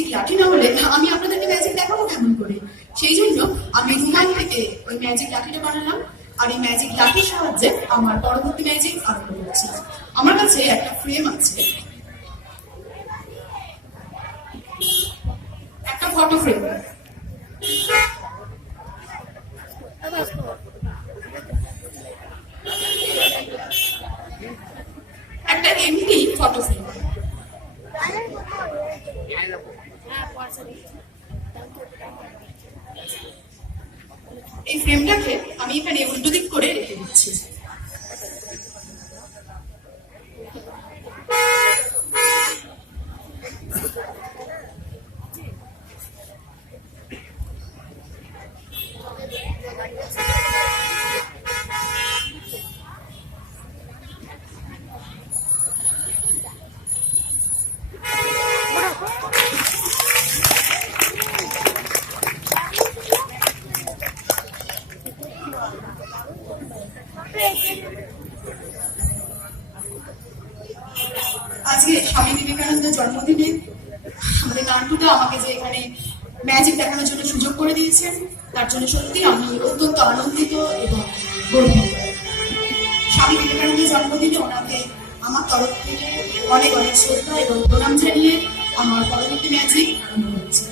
Magic লাঠি না হলে আমি আপনাদেরকে ম্যাজিক দেখাবো কেমন করে। সেই জন্য আমি রুমাল থেকে ওই ম্যাজিক লাঠিটা বানালাম, আর এই ম্যাজিক লাঠির সাহায্যে আমার পরবর্তী ম্যাজিক আরম্ভ করছি। আমার কাছে একটা ফ্রেম আছে, একটা ফটো ফ্রেম, একটা এমনি ফটো ফ্রেম। এই ফ্রেমটাকে আমি এখানে উল্টো দিক করে রেখে দিচ্ছি। আজকে স্বামী বিবেকানন্দের জন্মদিনে আমাদের নান্টুদা আমাকে যে এখানে ম্যাজিক দেখানোর জন্য সুযোগ করে দিয়েছেন, তার জন্য সত্যি আমি অত্যন্ত আনন্দিত এবং গর্বিত। স্বামী বিবেকানন্দের জন্মদিনে ওনাকে আমার তরফ থেকে অনেক অনেক শ্রদ্ধা এবং প্রণাম জানিয়ে আমার পরবর্তী ম্যাজিক আরম্ভ হচ্ছে।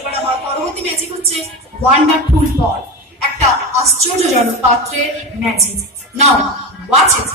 এবার আমার পরবর্তী ম্যাজিক হচ্ছে ওয়ান্ডারফুল পট, একটা আশ্চর্যজনক পাত্রের ম্যাজিক। Now watch it.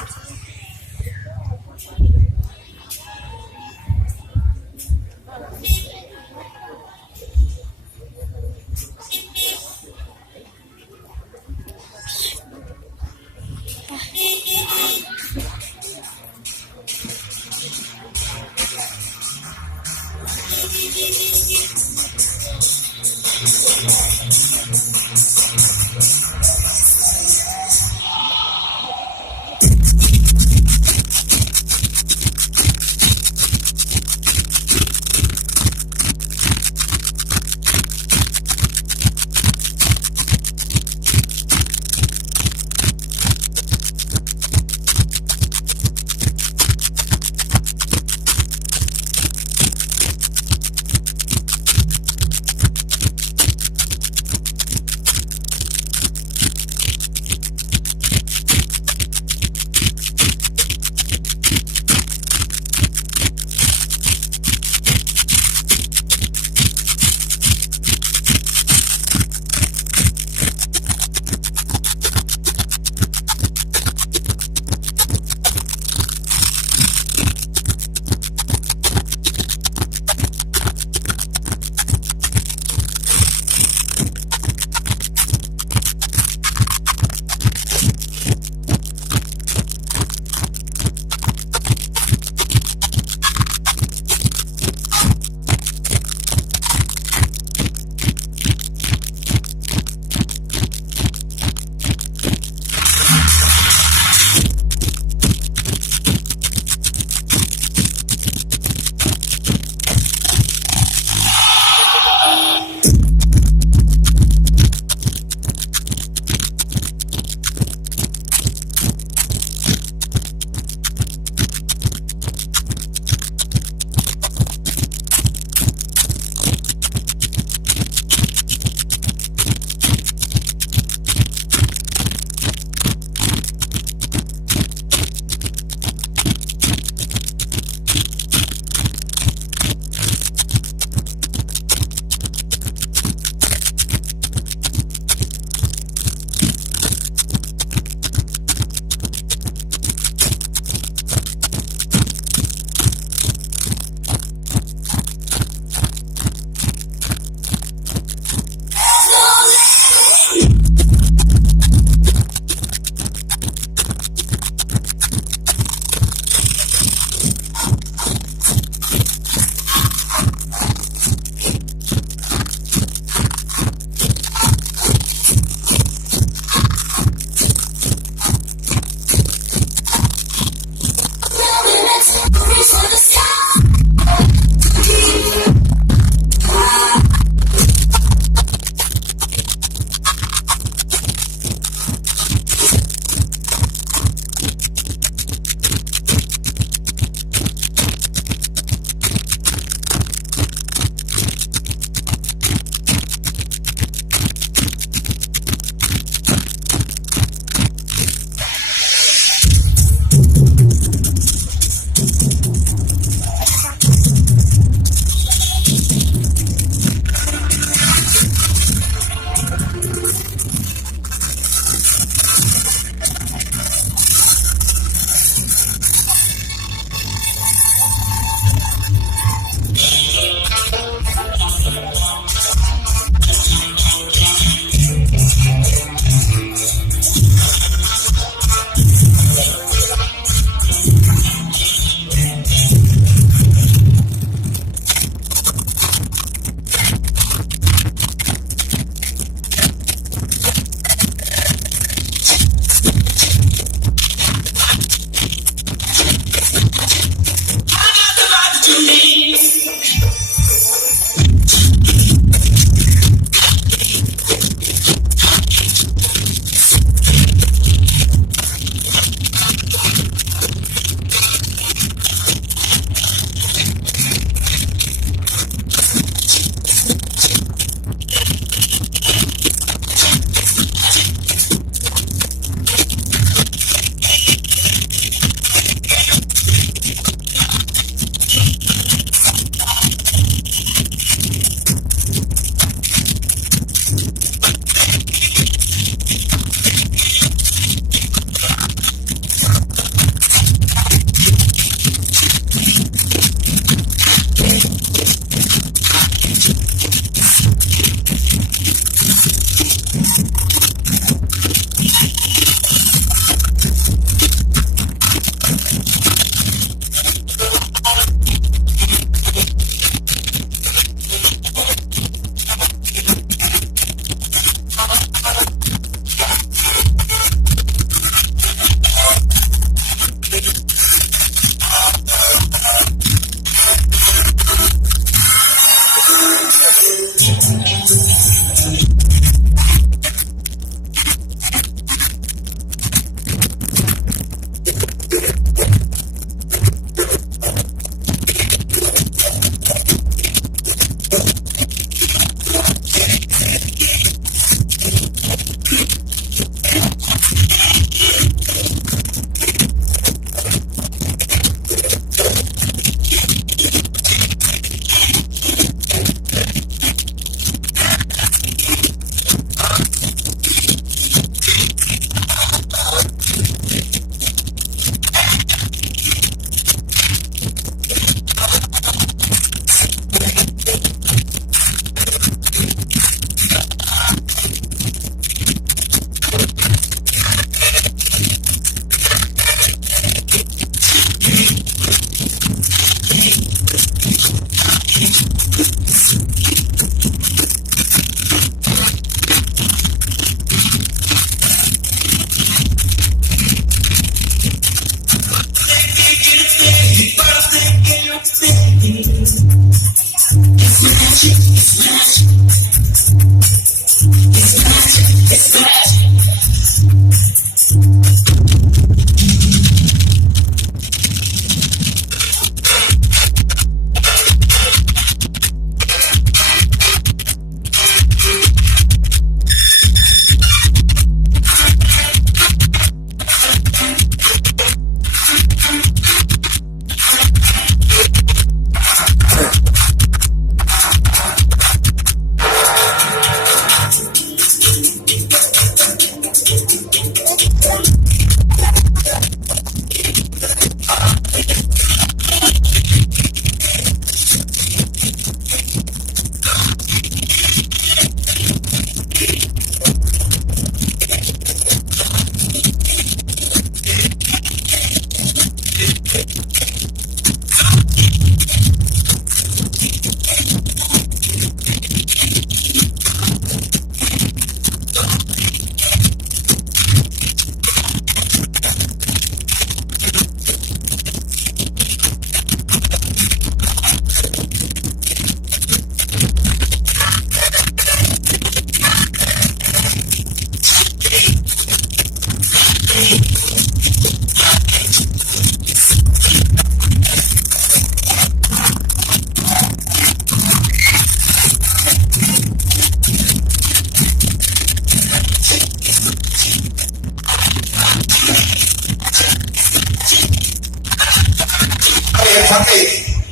সাথে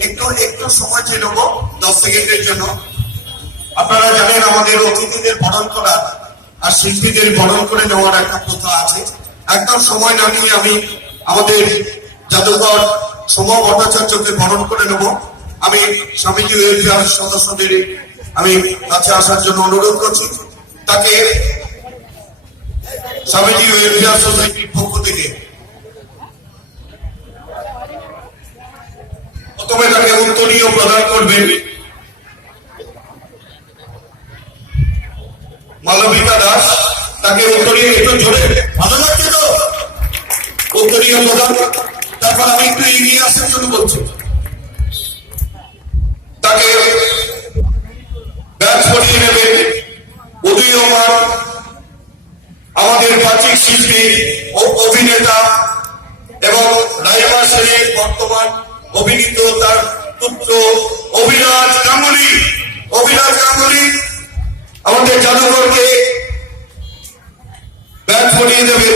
একটু একটু সময় চেয়ে নেবো 10 সেকেন্ডের জন্য। আপনারা জানেন আমাদের অতিথিদের বরণ করা আর শিল্পীদের বরণ করে নেওয়ার একটা প্রথা আছে। একদম সময় না নিয়ে আমি আমাদের জাদুঘর সোমা ভট্টাচার্যকে বরণ করে নেব। আমি স্বামীজি ওয়েলফেয়ার সদস্যদের আমি কাছে আসার জন্য অনুরোধ করছি। তাকে স্বামীজি ওয়েলফেয়ার সোসাইটির পক্ষ থেকে প্রথমে তাকে উত্তরীয় প্রদান করবেন মালবিকা দাস। তাকে উত্তরীয় একটু জোরে ভালো লাগছে তো উত্তরীয় প্রদান। তারপর আমি একটু এগিয়ে আসার জন্য বলছি। তাকে ব্যাচ করিয়ে নেবে উদীয়মান আমাদের বাচিক শিল্পী ও অভিনেতা এবং রাইমা সেনের বর্তমান অভিনীত তার পুত্র অভিরাজ গাঙ্গুলি। অভিরাজ গাঙ্গুলি আমাদের জাদুঘরকে ব্যাচ করিয়ে দেবে।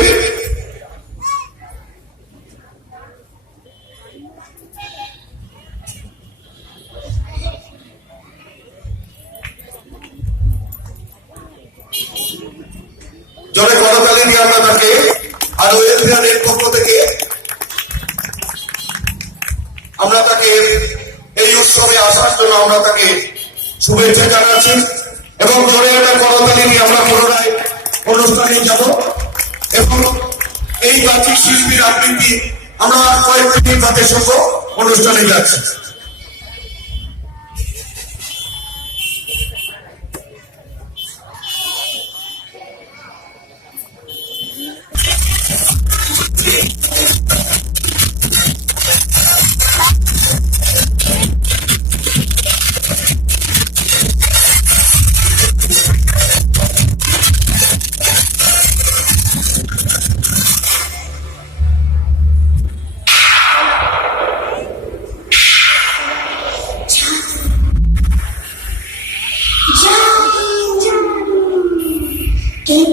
জোরে করতালি দিয়ে আমরা তাকে আর ওয়েলফেয়ারের পক্ষ থেকে আমরা তাকে এই উৎসবে আসার জন্য আমরা তাকে শুভেচ্ছা জানাচ্ছি এবং জোরে একটা করতালি দিয়ে আমরা পুনরায় অনুষ্ঠানে যাব এবং এই বাচিক শিল্পীর আবৃত্তি আমরা কয়েক মিনিট তাদের সঙ্গে অনুষ্ঠানে যাচ্ছি।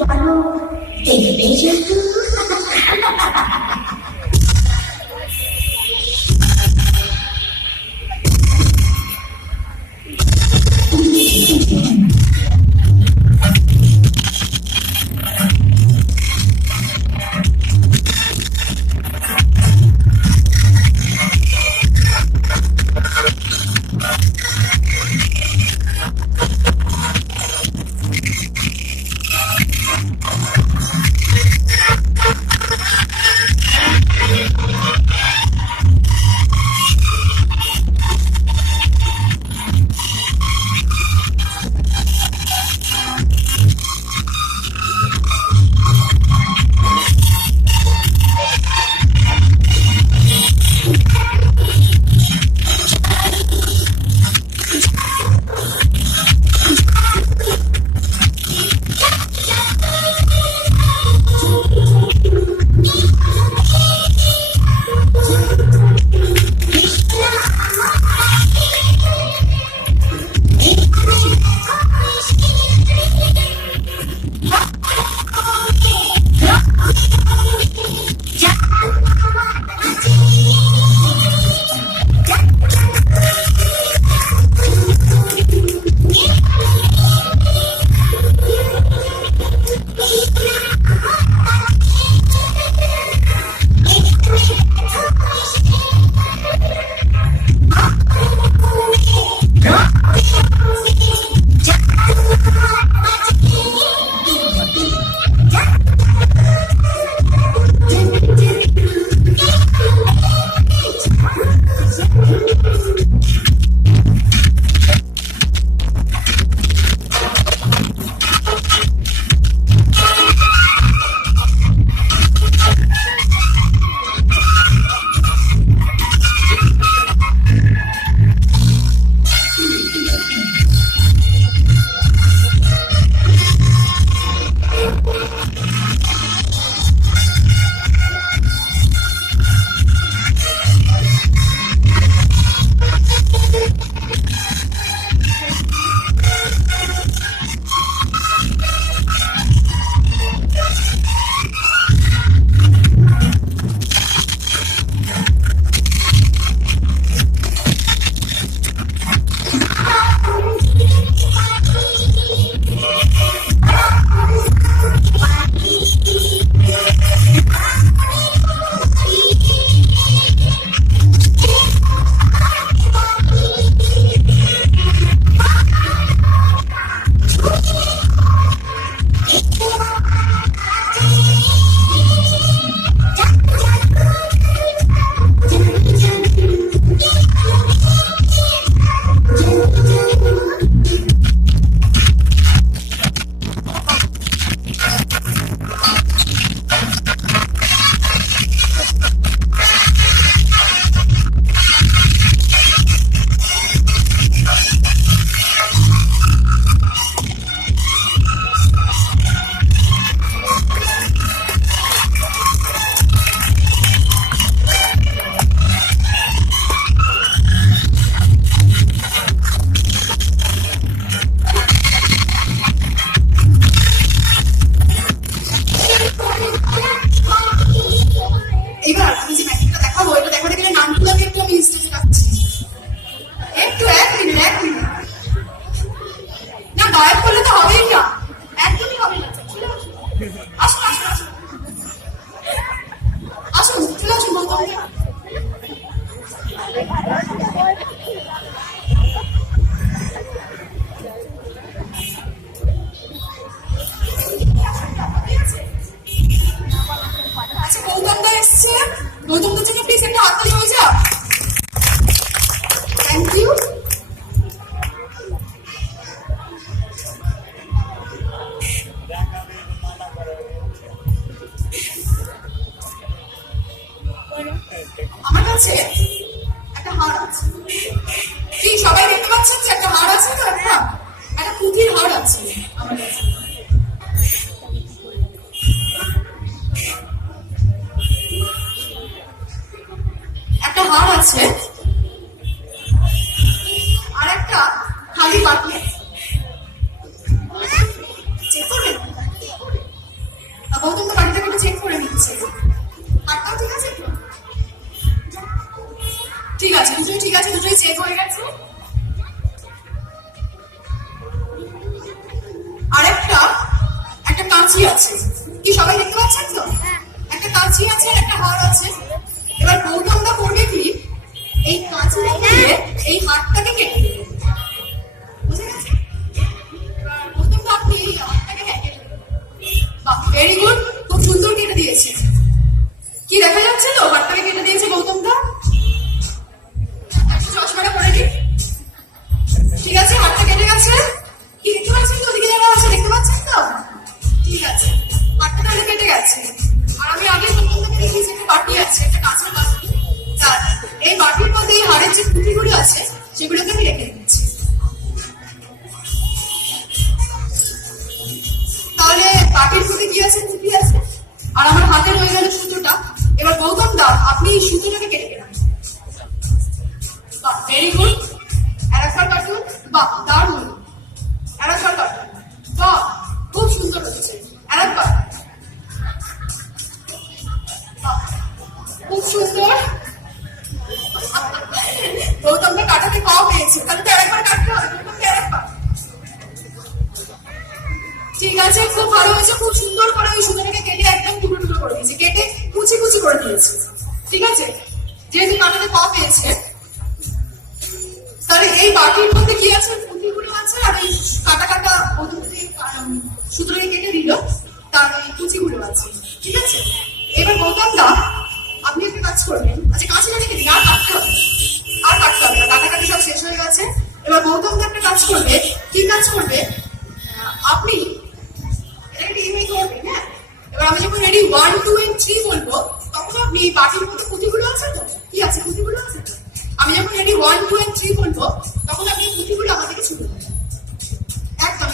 চলো দেখবে শুধু। এবার আমি যে ম্যাজিকটা দেখাবো, এটা দেখাতে গেলে নামগুলোকে একটু আমি স্টেজে রাখছি। একটু 1 মিনিট। না গায়েব করলে তো হবেই না, একদমই হবে না। চলে আসুন, আসুন চলে আসুন বন্ধুরা। আচ্ছা গৌতমদা এসছে, গৌতমদার জন্য প্লিজ একটা হাততালি হয়ে যাও। Thank you. আমার কাছে একটা হার আছে, কি সবাই দেখতে পাচ্ছেন যে একটা হার আছে? তো একটা পুঁথির হার আছে আমার কাছে। একটা হার আছে আর একটা খালি বাটি আছে। চেক করবেন? গৌতম তো বাড়িতে একটু চেক করে নিচ্ছে। হাতটাও ঠিক আছে তো? ঠিক আছে, দুটোই ঠিক আছে, দুটোই চেক হয়ে গেছে। আরেকটা একটা কাঁচি আছে, কি সবাই দেখতে পাচ্ছেন তো? একটা কাঁচি আছে আর একটা হার আছে। এবার গৌতমটা করবে কি, এই কাঁচি দিয়ে এই হাতটাকে কেটে দেবে। বুঝে গেছে? এবার গৌতমটা আপনি এই হাতটাকে কেটে দেবেন। বাহ, ভেরি গুড, খুব সুন্দর কেটে দিয়েছে। কি দেখা যাচ্ছে তো হাতটাকে কেটে দিয়েছে গৌতমটা? একটু চশমাটা পরে নিন। ঠিক আছে, হাতটা কেটে গেছে। কি দেখতে পাচ্ছেন তো? ওদিকে যারা আছে দেখতে পাচ্ছেন তো? ঠিক আছে, হাতটা তাহলে কেটে গেছে। আর আমি আগে গৌতমটাকে দেখিয়েছি একটা বাটি আছে, একটা কাঁচের বাটি। তার এই বাটির মধ্যে এই হাড়ের যে পুঁতিগুলো আছে সেগুলোকে আমি রেখে দিচ্ছি। তাহলে বাটির প্রতি কি আছে, পুঁতি আছে, আর আমার হাতে রয়ে গেল সুতোটা। এবার গৌতম দা আপনি এই সুতোটাকে কেটে গেলেন। বাহ, ভেরি গুড। আরেকবার কাটুন। বাহ, দারুণ। আরেকবার কাটুন। বাহ, খুব সুন্দর হচ্ছে। আরেকবার। বাহ, খুব সুন্দর। গৌতমকে কাটাতে কম পেয়েছে, তাহলে তো আরেকবার কাটতে হবে। গৌতমকে আরেকবার। ঠিক আছে, খুব ভালো হয়েছে। খুব সুন্দর করে ওই সুতোটাকে কেটে একদম টুকরো টুকরো করে দিয়েছে, কেটে কুচি কুচি করে দিয়েছে। ঠিক আছে, যেহেতু কাটাতে কম পেয়েছে, তাহলে এই বাটির মধ্যে কি আছে, পুঁতিগুলো আছে, আর এই কাটা কাটা সুতোটাকে কেটে দিল, তার এই কুচিগুলো আছে। ঠিক আছে, এবার গৌতম দা আপনি একটা কাজ করবেন। আচ্ছা, কাঁচিটা রেখে দিন, আর কাটতে হবে, আর কাটতে হবে না, কাটাকাটি সব শেষ হয়ে গেছে। এবার গৌতম দা একটা কাজ করবে। কি কাজ করবে? আপনি এটাকে এইভাবে করবেন। হ্যাঁ, এবার আমি যখন রেডি 1 2 and 3 বলবো, তখন আপনি এই বাটির মধ্যে পুঁতিগুলো আছে তো? কি আছে, পুঁতিগুলো আছে তো? আমি যখন রেডি 1 2 and 3 বলবো, তখন আপনি পুঁতিগুলো আমাদেরকে ছুটে দেবেন। একদম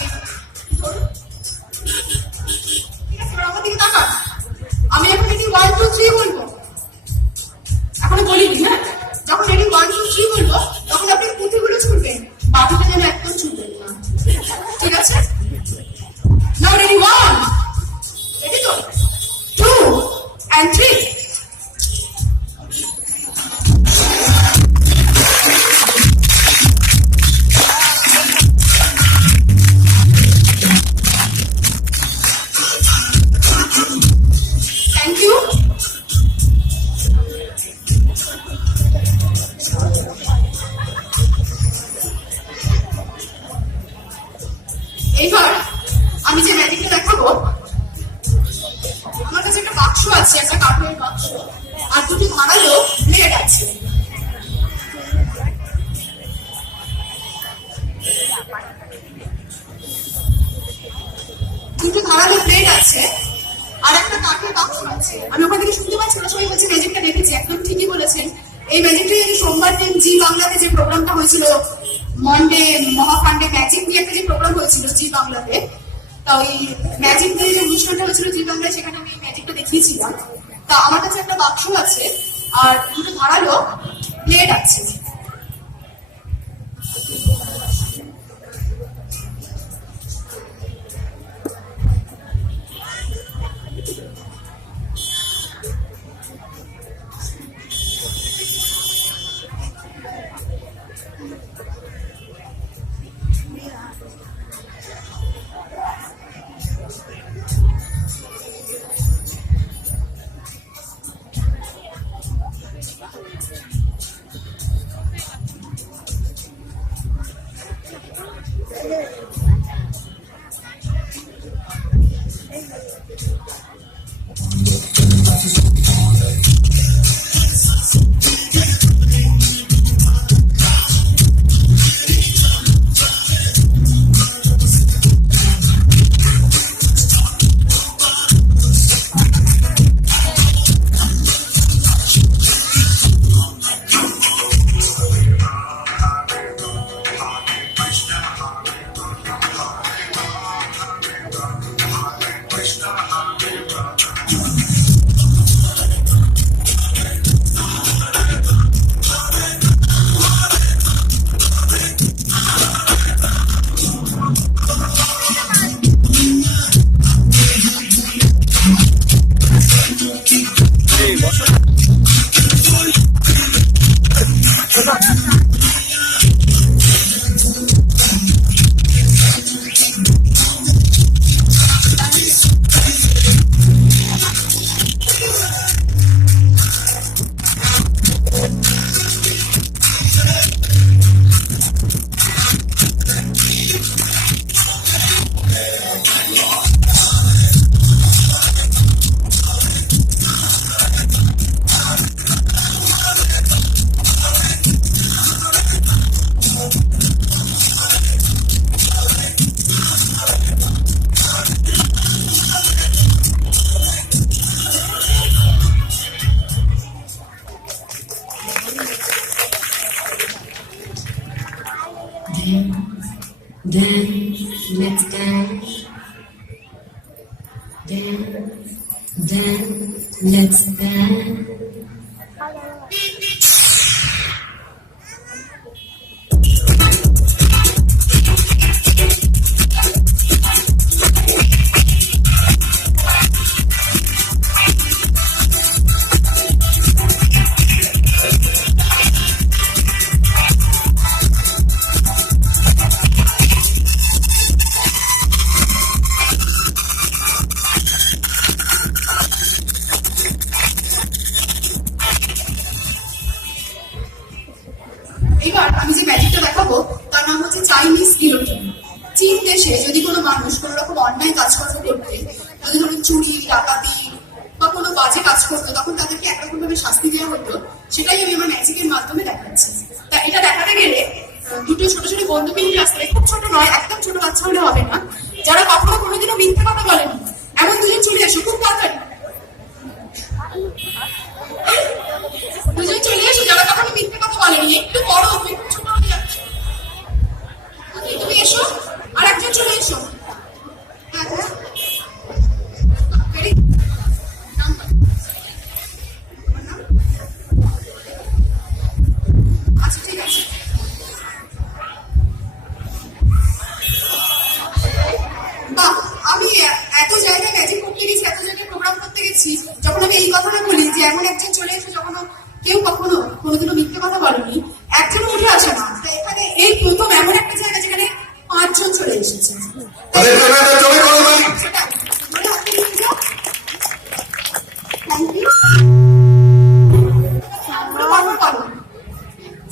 ধরুন। ঠিক আছে, এবার আমার দিকে তাকান। আমি যখন রেডি 1 2 3 বলবো, এখনো বলিনি। হ্যাঁ, যখন রেডি 1 2 3 বলবো, তখন আপনি পুঁতিগুলো ছুটবেন, বাটিটা যেন একদম ছুটবেন না। ঠিক আছে? Now ready, 1, ready to 2 and 3. Thank you. এইবার আমি যে ম্যাজিকটা দেখাবো, আমার কাছে একটা বাক্স আছে, একটা কাঠের বাক্স, আর দুটো ধারালো ব্লেড আছে। দুটো ধারালো ব্লেড আছে আর একটা কাঠের বাক্স আছে। আমি ওখান থেকে শুনতে পাচ্ছি, ওরা সবাই বলছে ম্যাজিকটা দেখেছি। একদম ঠিকই বলেছেন। এই ম্যাজিকটা যদি সোমবার দিন জি বাংলাতে যে প্রোগ্রামটা হয়েছিল, মন্ডে মহাকাণ্ডে ম্যাজিক নিয়ে একটা যে প্রোগ্রাম হয়েছিল জি বাংলাতে, তা ওই ম্যাজিক নিয়ে যে অনুষ্ঠানটা হয়েছিল জি বাংলায়, সেখানে আমি ম্যাজিকটা দেখিয়েছিলাম। তা আমার কাছে একটা বাক্স আছে আর দুটো ধারালো প্লেট আছে। let's dance. Dance, dance, let's dance. এবার আমি যে ম্যাজিকটা দেখাবো তার নাম হচ্ছে চাইনিজ গিলোটিন। চীন দেশে যদি কোনো মানুষ কোনো রকম অন্যায় কাজকর্ম করতে, যদি ধরুন চুরি ডাকাতি বা কোনো বাজে কাজ করতো, তখন তাদেরকে একরকম ভাবে শাস্তি দেওয়া হতো। সেটাই আমি আমার ম্যাজিকের মাধ্যমে দেখাচ্ছি। তা এটা দেখাতে গেলে দুটো ছোট ছোট বন্ধু মিলে আসতে, খুব ছোট নয়, একদম ছোট বাচ্চা হলে হবে না, যারা কখনো কোনোদিনও মিথ্যে কথা বলেনি এমন দুজন চলে এসো, খুব তাড়াতাড়ি দুজন চলে এসো যারা কখনো মিথ্যে কথা বলেনি। একটু বড়, একটু ছোট হয়ে যাচ্ছে, তুমি এসো। আর একজন চলে এসো। হ্যাঁ, ready? নাম বলো। তোমার নাম? আচ্ছা, ঠিক আছে। বাহ, আমি এত জায়গায় ম্যাজিক করতে গেছি, এত জায়গায় প্রোগ্রাম করতে গেছি, যখন আমি এই কথাটা বলি যে এমন একজন চলে এসে, যখন কেউ কখনো কোনোদিনও মিথ্যে কথা বলেনি, একজন উঠে আসে না। তাই এখানে এই প্রথম এমন একটা জায়গা যেখানে 5 জন চলে এসেছে। Thank you.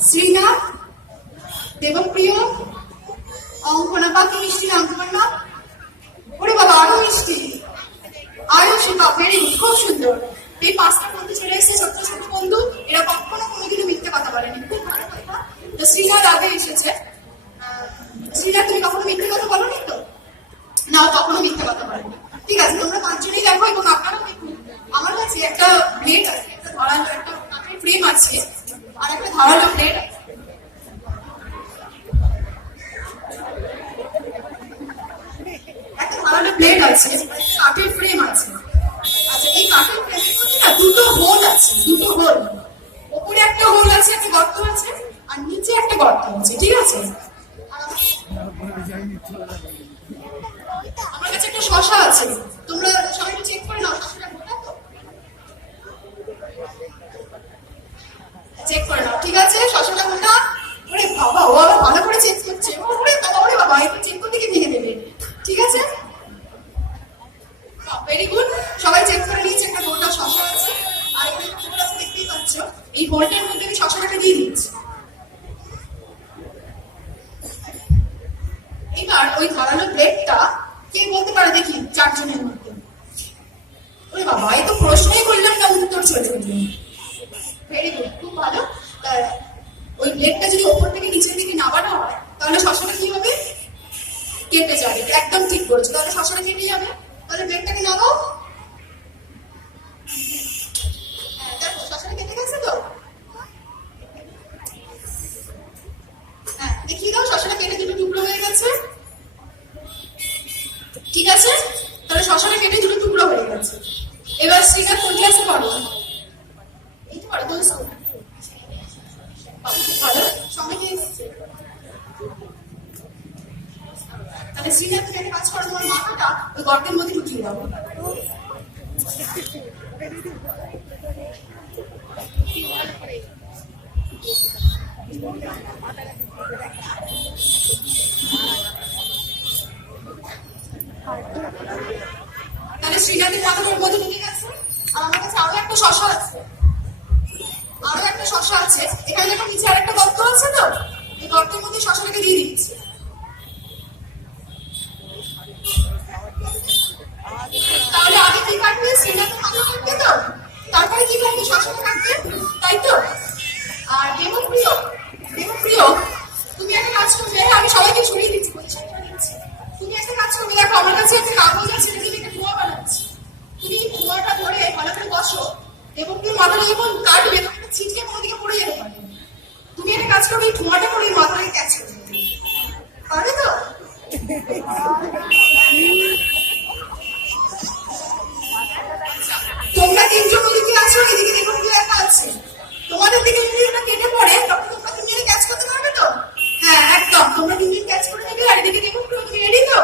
শ্রীনাথ, দেবপ্রিয়, অঙ্কনা, বাকি মিষ্টি নাম তোমার নাম? ওরে বাবা, আরো মিষ্টি, আয়ুষিকা, ভেরি গুড, খুব সুন্দর। এই 5টা বন্ধু চলে এসেছে, ছোট্ট ছোট্ট বন্ধু, এরা কখনো কোনোদিনও মিথ্যে কথা বলেনি, খুব ভালো কথা। তো শ্রীনাথ আগে এসেছে। শ্রীনাথ, তুমি কখনো মিথ্যে কথা বলোনি তো? না, কখনো মিথ্যে কথা বলেনি। ঠিক আছে, তোমরা 5 জনেই দেখো, এবং আপনারাও দেখুন। আমার কাছে একটা প্লেট আছে, একটা ধারালো, একটা কাঠের ফ্রেম আছে, আর একটা ধারালো প্লেট আছে। একটা ধারালো প্লেট আছে, কাঠের ফ্রেম আছে। আচ্ছা, এই কাঠের ফ্রেমের মধ্যে না দুটো হোল আছে, দুটো হোল। ওপরে একটা হোল আছে, একটা গর্ত আছে, আর নিচে একটা গর্ত আছে, ঠিক আছে? আমার কাছে একটা শসা আছে, তোমরা সবাই একটু চেক করে নাও, শসাটা মোটা তো? চেক করে নাও, ঠিক আছে? শসাটা মোটা? ওরে বাবা, ও আবার ভালো করে চেক করছে। ওরে বাবা, ওরে বাবা, একটু চেক করতে গিয়ে ভেঙে দেবে, ঠিক আছে? ভেরি গুড, সবাই চেক করে নিয়েছে। একটা গোটা শসা আছে, আর এখানে একটা হোল আছে, দেখতেই পাচ্ছ। এই হোলটার মধ্যে আমি শসাটাকে দিয়ে দিচ্ছি। এবার ওই ধারালো প্লেটটা কে বলতে পারে দেখি 4 জনের মধ্যে? ওরে বাবা, এই তো প্রশ্নই করলাম না, উত্তর চলে গেল। ভেরি গুড, খুব ভালো। ওই প্লেটটা যদি ওপর থেকে নিচের দিকে নামানো হয়, তাহলে শসাটা কি হবে? কেটে যাবে। একদম ঠিক বলেছো, তাহলে শসাটা কেটে যাবে। তাহলে প্লেটটাকে নামাও। হ্যাঁ, দেখো শসাটা কেটে গেছে তো? হ্যাঁ, দেখিয়ে দাও, শসাটা কেটে দুটো টুকরো হয়ে গেছে, ঠিক আছে? তাহলে শসাটা কেটে দুটো টুকরো হয়ে গেছে। এবার শ্রীনাথ কোন ক্লাসে পড়ো? এই তো পড়ো, কোন স্কুল? ভালো, সঙ্গে নিয়ে এসেছে। তাহলে শ্রীনাথ, তুমি একটা কাজ করো, তোমার মাথাটা ওই গর্তের মধ্যে ঢুকিয়ে দাও। তাহলে শ্রীনাথের মাথাটার মধ্যে ঢুকে গেছে। আর আমার কাছে আরো একটা শসা আছে, আরো একটা শসা আছে। এখানে দেখো নিচে আরেকটা গর্ত আছে, তো এই গর্তের মধ্যে শসাটাকে দিয়ে দিচ্ছি। তাহলে আগে কি কাটবে? শ্রীনাথের মাথা কাটবে তো, তারপরে কি কাটবে? শসাটা কাটবে, তাই তো? আর দেবপ্রিয়, দেবপ্রিয়, তুমি একটা কাজ করবে, আমি সবাইকে ছড়িয়ে দিচ্ছি, তুমি একটা কাজ করবে। দেখো আমার কাছে একটা কাগজ আছে, এটা দিয়ে একটা ধোঁয়া বানাচ্ছি। তুমি ধোঁয়াটা ধরে ভালো করে বসো, এবং তুমি মাথাটা যখন কাটবে তখন একটা ছিটকে কোনো দিকে পড়ে যেতে পারে। তুমি একটা কাজ করবে, এই ধোঁয়াটা করে মাথাটাকে ক্যাচ করবে, পারবে তো? তোমরা তিনজন ওদিকে আছো, এদিকে দেখো কেউ একা আছে। তোমাদের দিকে যদি এটা কেটে পড়ে তখন তোমরা তিনজনে ক্যাচ করতে পারবে তো? হ্যাঁ একদম, তোমরা তিনজন ক্যাচ করে নেবে। আর এদিকে দেখো কেউ রেডি তো?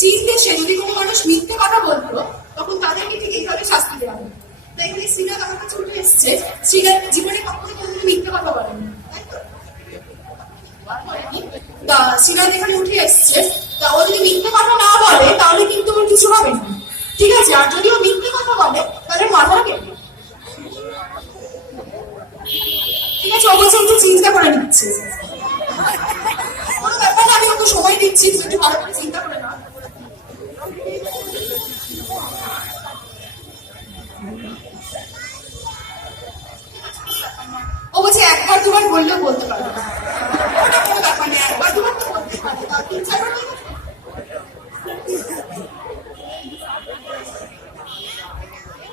চীন দেশে যদি কোনো মানুষ মিথ্যে কথা বলতো তখন তাদেরকে ঠিক এইভাবে শাস্তি দেওয়া হবে। তাই এখানে শ্রীনাথ আমার কাছে উঠে এসছে, শ্রীনাথ জীবনে কখনো কোনোদিন মিথ্যে কথা বলেনি, তাই তো? তা শ্রীনাথ এখানে উঠে এসছে, তা ও যদি মিথ্যে কথা না বলে তাহলে কিন্তু ওর কিছু হবে না, ঠিক আছে? আর যদি ও মিথ্যে কথা বলে তাহলে মাথা কেটে, ঠিক আছে? ও বলছে একটু চিন্তা করে নিচ্ছে। কোনো ব্যাপার না, আমি ওকে সময় দিচ্ছি, তুমি একটু ভালো করে চিন্তা করে নাও। ও বলছে একবার দুবার বললেও বলতে পারবে না, ওটা কোনো ব্যাপার নেই, একবার দুবার তো বলতে পারে, তার 3-4 বার বলতে পারে।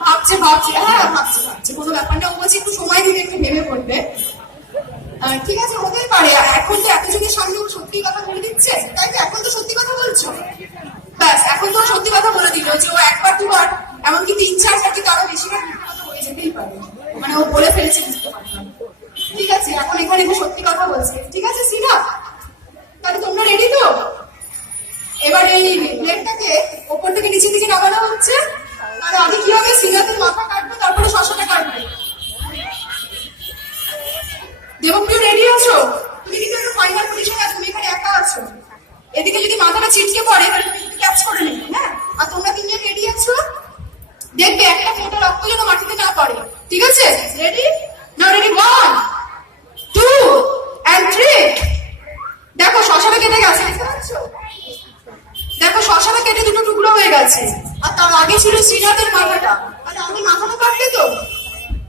ভাবছে হ্যাঁ ভাবছে কোনো ব্যাপার না। ও বলছে একটু সময় দিলে একটু ভেবে পড়বে। ঠিক আছে, হতেই পারে। এখন তো এতজনের সামনে ও সত্যি কথা বলে দিচ্ছে, তাই তো? এখন তো সত্যি কথা বলছো, ব্যাস এখন তো সত্যি কথা বলে দিল যে ও একবার দুবার এমনকি 3-4 বার কিন্তু আরো বেশিবার মিথ্যে কথা বলে যেতেই পারে, মানে ও বলে ফেলেছে বুঝতে পারলাম। ঠিক আছে, এখন এখানে ও সত্যি কথা বলছে, ঠিক আছে শ্রীনাথ? তাহলে তোমরা রেডি তো? এবার এই প্লেটটাকে ওপর থেকে নিচের দিকে নামানো হচ্ছে। তাহলে আগে কি হবে, শ্রীনাথের মাথা কাটবে, তারপরে শশাটা কাটবে। দেবপ্রিয় রেডি আছো? তুমি কিন্তু একটা ফাইনাল পজিশনে আছো, তুমি এখানে একা আছো। এদিকে যদি মাথাটা ছিটকে পড়ে তাহলে তুমি কিন্তু ক্যাচ করে নেবে, হ্যাঁ? আর তোমরা তিনজন রেডি আছো? দেখবে একটা ফোঁটা রক্ত যেন মাটিতে না পড়ে, ঠিক আছে? রেডি? Now ready, 1 2 and 3। দেখো শশাটা কেটে গেছে, দেখতে পাচ্ছ? দেখো শশাটা কেটে দুটো টুকরো হয়ে গেছে। আর তার আগে ছিল শ্রীনাথের মাথাটা, তাহলে আগে মাথাটা কাটবে তো,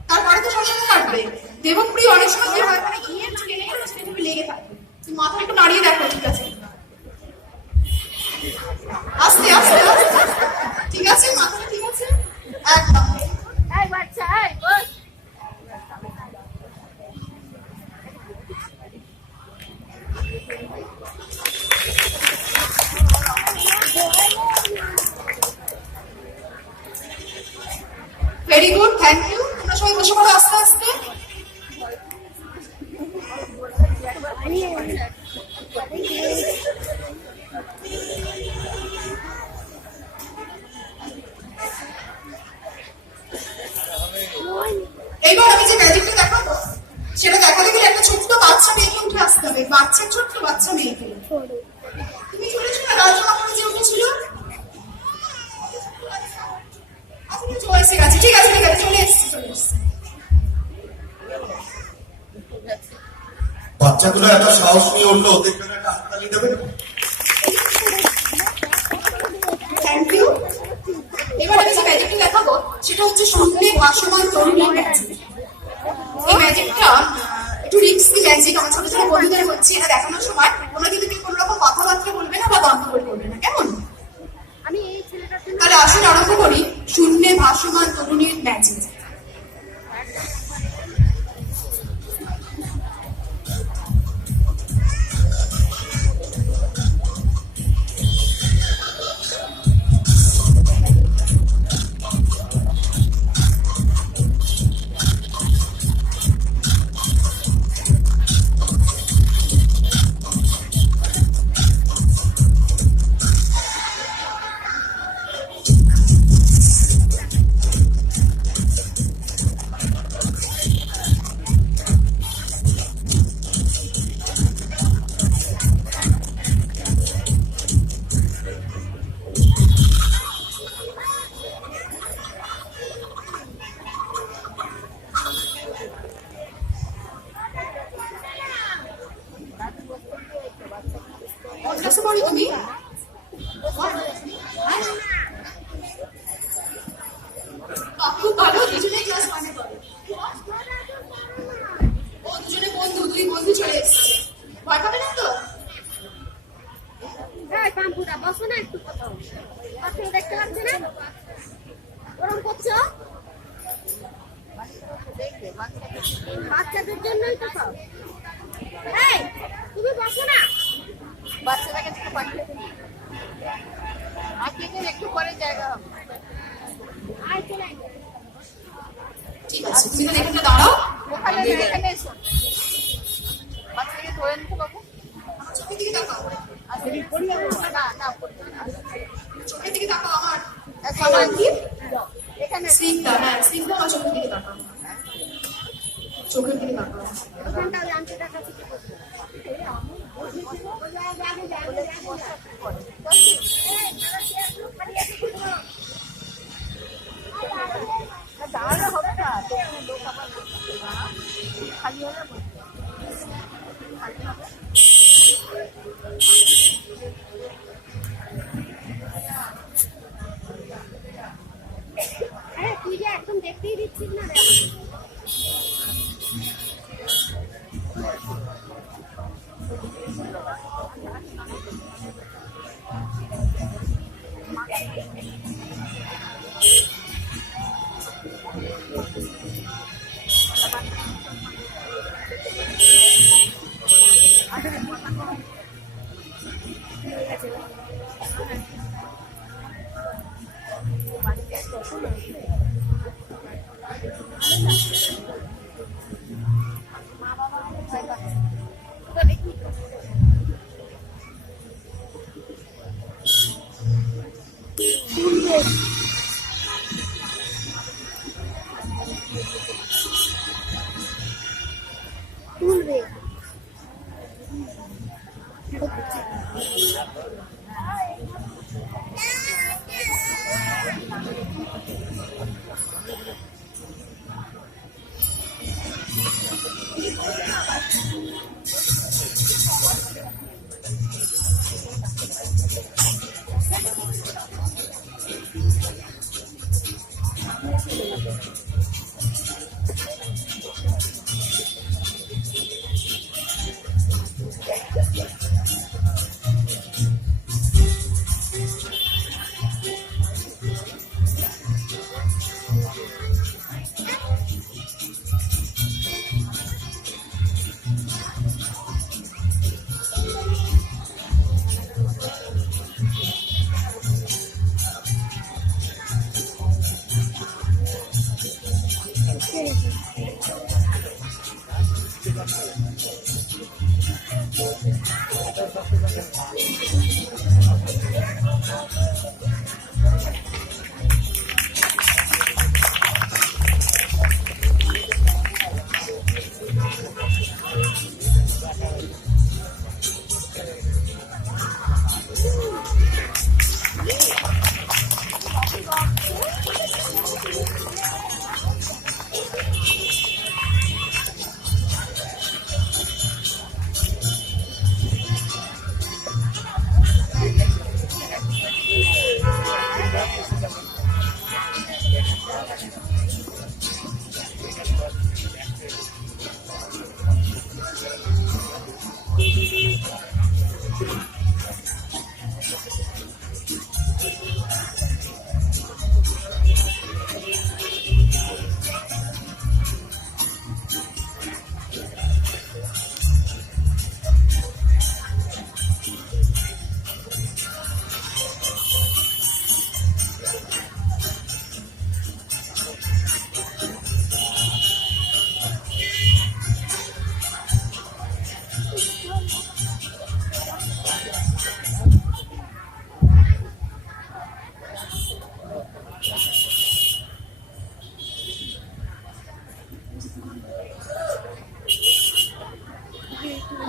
তারপরে তো শশাটা কাটবে। দেবপ্রিয় অনেক সময় কি হয়, মানে ঘিয়ে টেনে গেলে সেটা লেগে থাকে। তুমি মাথা একটু নাড়িয়ে দেখো, ঠিক আছে? আস্তে আস্তে আস্তে, ঠিক আছে? মাথাটা ঠিক আছে একদম। Very good, thank you. তোমরা সবাই বসে পড়ো আস্তে আস্তে। এইবার আমি যে ম্যাজিকটা দেখাবো সেটা দেখাতে গেলে একটা ছোট্ট বাচ্চা মেয়েকে উঠে আসতে হবে, ছোট্ট বাচ্চা মেয়েকে। তুমি চলেছো না লাল জামা পরে যে উঠেছিল? এসে গেছে, ঠিক আছে ঠিক আছে, চলে এসছে। বাচ্চাগুলো এত সাহস নিয়ে উঠলো, ওদের জন্য একটা হাততালি দেবেন। Thank you. এবার আমি যে ম্যাজিকটা দেখাবো সেটা হচ্ছে শূন্যে ভাসমান তরুণীর ম্যাজিক। এই ম্যাজিকটা একটু রিস্কি ম্যাজিক, আমার ছোট ছোট বন্ধুদের বলছি। এটা দেখানোর সময় তোমরা কিন্তু কোনো রকম কথাবার্তা বলবে না বা গন্ডগোল করবে না, কেমন? তাহলে আসুন আরম্ভ করি শূন্যে ভাসমান তরুণীর ম্যাজিক। ক্লাসে পড়ি তুমি? খুব ভালো, দুজনে ক্লাস 1-এ পড়ে। ও দুজনে বন্ধু, দুই বন্ধু চলে এসেছে। ভয় পাবে না তো? বসো না একটু, কোথাও দেখতে পাচ্ছি না, ওরকম করছো। বাচ্চাদের জন্যই তো সব। এই তুমি বসো না। বাচ্চাটাকে একটু পাঠিয়ে দিন আজকে একটু পরে জায়গা হবে আয় চলে আয় ঠিক আছে, তুমি তাহলে এখানে দাঁড়াও। ওখানে না, এখানে এসো বাচ্চাকে ধরে নিতে পাবো আমার চোখের দিকে তাকাও, না না করবে না চোখের দিকে তাকাও আমার। সবাই কি এখানে স্নিগ্ধা, হ্যাঁ স্নিগ্ধা, আমার চোখের দিকে তাকাও, চোখের দিকে তাকাও। ওখানটা জানতে টাকা থেকে দাঁড়ালে হবে না লোক আবার খালি হলে খালি হবে আরে তুই যে একদম দেখতেই দিচ্ছিস না রে তুলবে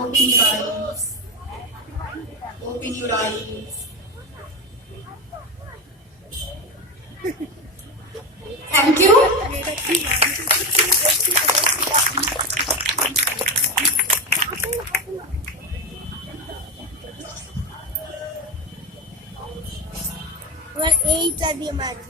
Open your eyes. Open your eyes. Thank you. এবার এইটা দিয়ে মারি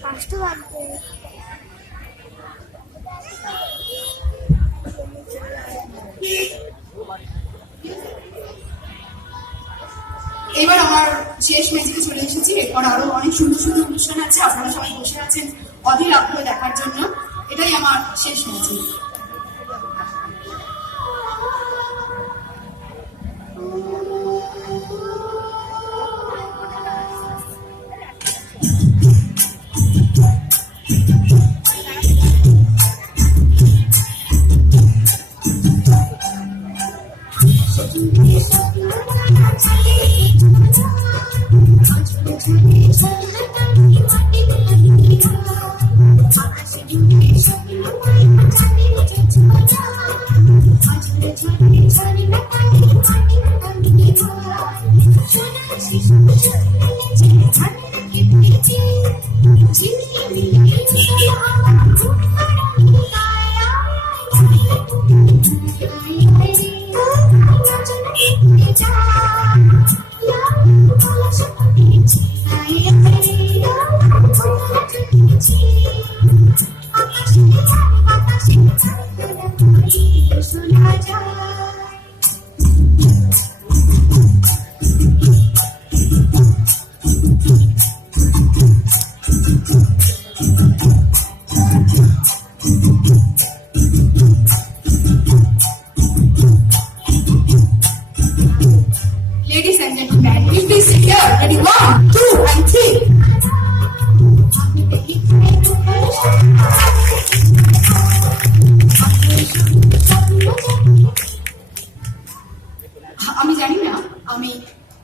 ফার্স্ট ভাবতে এবার আমার শেষ ম্যাজিকে চলে এসেছি। এরপর আরো অনেক সুন্দর সুন্দর অনুষ্ঠান আছে, আপনারা সবাই বসে আছেন অধীর আগ্রহে দেখার জন্য। এটাই আমার শেষ magic. Ladies and gentlemen, will please sit here. Ready? 1, 2, and 3. আমি জানি না আমি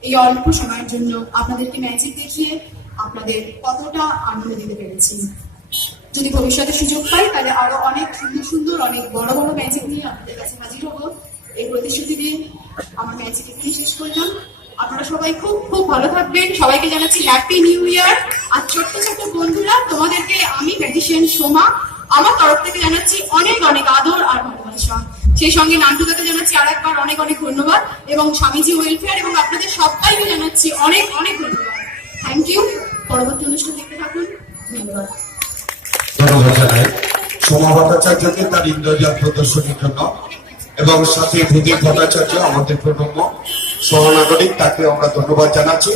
এই অল্প সময়ের জন্য আপনাদেরকে ম্যাজিক দেখিয়ে আপনাদের কতটা আনন্দ দিতে পেরেছি। যদি ভবিষ্যতে সুযোগ পাই তাহলে আরো অনেক সুন্দর সুন্দর অনেক বড় বড় ম্যাজিক নিয়ে আপনাদের কাছে হাজির হবো। এই প্রতিশ্রুতি দিয়ে আমার ম্যাজিক এখানে শেষ করলাম। আপনারা সবাই খুব খুব ভালো থাকবেন। সবাইকে জানাচ্ছি হ্যাপি নিউ ইয়ার। আর ছোট্ট ছোট্ট বন্ধুরা, তোমাদেরকে আমি ম্যাজিশিয়ান সোমা আমার তরফ থেকে জানাচ্ছি অনেক অনেক আদর আর ভালোবাসা। সেই সঙ্গে নান্টুদাকে জানাচ্ছি আর একবার অনেক অনেক ধন্যবাদ, এবং স্বামীজি ওয়েলফেয়ার এবং আপনাদের সবাইকে জানাচ্ছি অনেক অনেক ধন্যবাদ। Thank you. পরবর্তী অনুষ্ঠান দেখতে থাকুন। ধন্যবাদ। ধন্যবাদ জানাই সোমা ভট্টাচার্যকে তার ইন্দ্রজাল প্রদর্শনীর জন্য, এবং সাথে ভূদেব ভট্টাচার্য আমাদের প্রণম্য সহনাগরিক, তাকে আমরা ধন্যবাদ জানাচ্ছি।